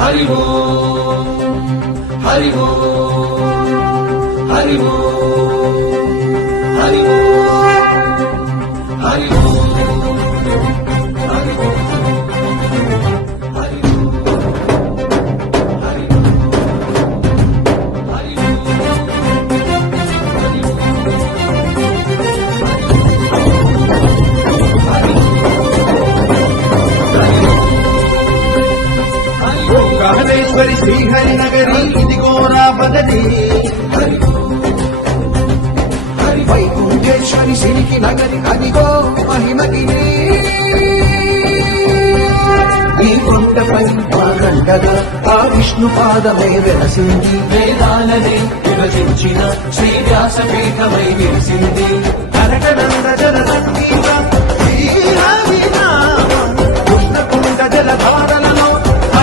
హరి ఓం హరి ఓం హరి ఓం హరి ఓం హరి ఓం హరి ఓం కాళేశ్వరి శ్రీహరి నగరి ఇదిగో రా బదరి వైకుంఠేశ్వరి సిరికి నగరి అదిగో మహిమగిరి ఈ కొండపై గంటగా ఆ విష్ణు పాదమై వెలసింది వేదాలనే విభజించిన శ్రీ వ్యాసపీఠమై విరిసింది కనకనంద జల సంగీతం శ్రీహరి నామం కృష్ణకుండ జల ధార